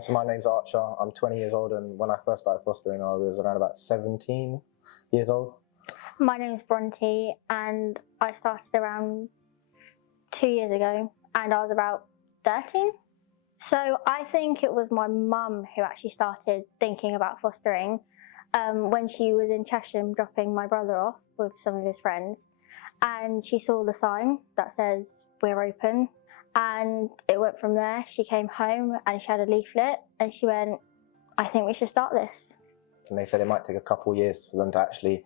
So my name's Archer, I'm 20 years old, and when I first started fostering I was around about 17 years old. My name's Bronte and I started around 2 years ago and I was about 13. So I think it was my mum who actually started thinking about fostering when she was in Chesham dropping my brother off with some of his friends, and she saw the sign that says we're open, and it went from there. She came home and she had a leaflet and she went, I think we should start this. And they said it might take a couple of years for them to actually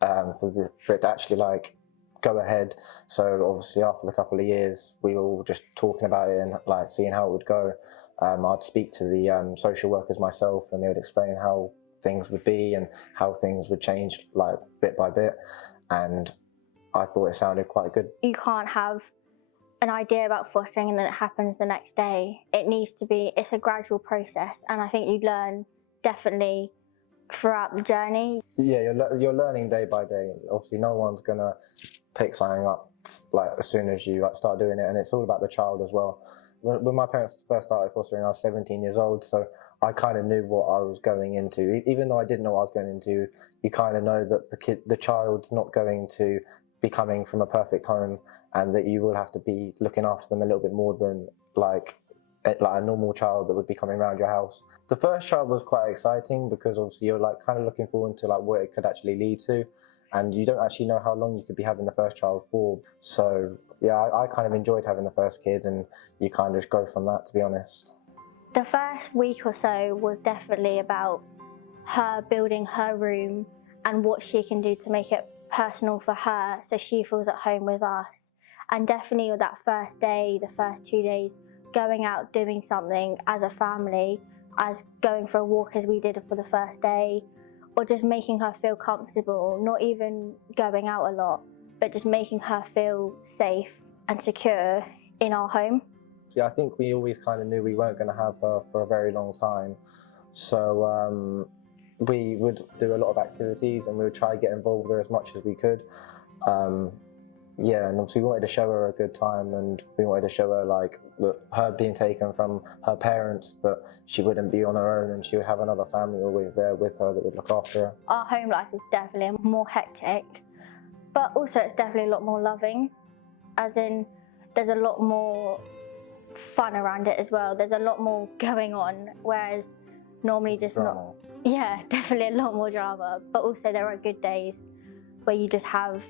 for it to actually like go ahead. So obviously after the couple of years we were all just talking about it and like seeing how it would go. I'd speak to the social workers myself and they would explain how things would be and how things would change like bit by bit, and I thought it sounded quite good. You can't have an idea about fostering and then it happens the next day. It needs to be, it's a gradual process, and I think you learn definitely throughout the journey. Yeah, you're learning day by day. Obviously no one's gonna pick something up like as soon as you like start doing it, and it's all about the child as well. When my parents first started fostering I was 17 years old, so I kind of knew what I was going into. Even though I didn't know what I was going into, you kind of know that the child's not going to be coming from a perfect home, and that you will have to be looking after them a little bit more than like a normal child that would be coming around your house. The first child was quite exciting because obviously you're like kind of looking forward to like what it could actually lead to, and you don't actually know how long you could be having the first child for. So yeah, I kind of enjoyed having the first kid, and you kind of just go from that, to be honest. The first week or so was definitely about her building her room and what she can do to make it personal for her so she feels at home with us. And definitely with that first day, the first 2 days, going out doing something as a family, as going for a walk as we did for the first day, or just making her feel comfortable, not even going out a lot, but just making her feel safe and secure in our home. See, I think we always kind of knew we weren't going to have her for a very long time, so we would do a lot of activities and we would try to get involved with her as much as we could. Yeah, and obviously we wanted to show her a good time, and we wanted to show her like that her being taken from her parents, that she wouldn't be on her own and she would have another family always there with her that would look after her. Our home life is definitely more hectic, but also it's definitely a lot more loving, as in there's a lot more fun around it as well. There's a lot more going on, whereas normally just Drama. Yeah, definitely a lot more drama, but also there are good days where you just have,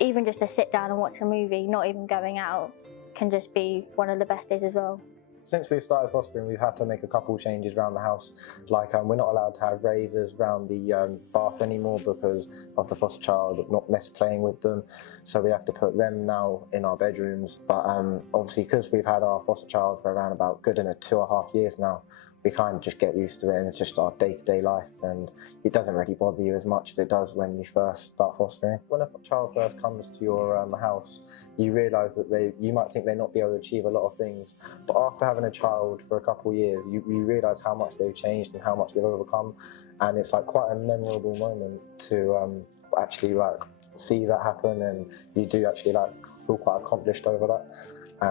even just to sit down and watch a movie, not even going out, can just be one of the best days as well. Since we've started fostering, we've had to make a couple changes around the house. Like we're not allowed to have razors around the bath anymore because of the foster child not playing with them. So we have to put them now in our bedrooms. But obviously, because we've had our foster child for around about good in 2.5 years now, we kind of just get used to it, and it's just our day-to-day life, and it doesn't really bother you as much as it does when you first start fostering. When a child first comes to your house, you realise that you might think they're not be able to achieve a lot of things, but after having a child for a couple of years, you realise how much they've changed and how much they've overcome, and it's like quite a memorable moment to actually like see that happen, and you do actually like feel quite accomplished over that,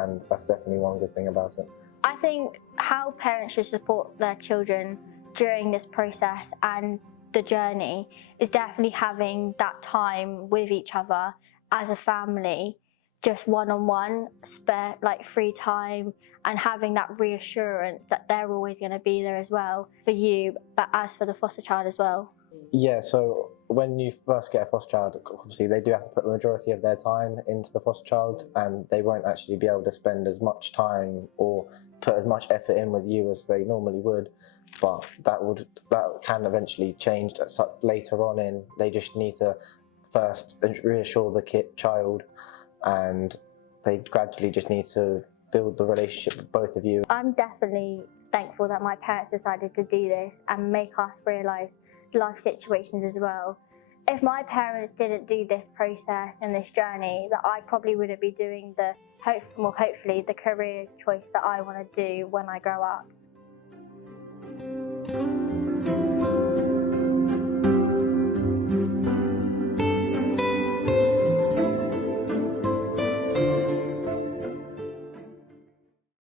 and that's definitely one good thing about it. I think how parents should support their children during this process and the journey is definitely having that time with each other as a family, just one-on-one, spare like free time, and having that reassurance that they're always going to be there as well for you, but as for the foster child as well. Yeah, so when you first get a foster child, obviously they do have to put the majority of their time into the foster child, and they won't actually be able to spend as much time or put as much effort in with you as they normally would. But that can eventually change later on in. They just need to first reassure the child, and they gradually just need to build the relationship with both of you. I'm definitely thankful that my parents decided to do this and make us realise life situations as well. If my parents didn't do this process and this journey, that I probably wouldn't be doing hopefully the career choice that I want to do when I grow up.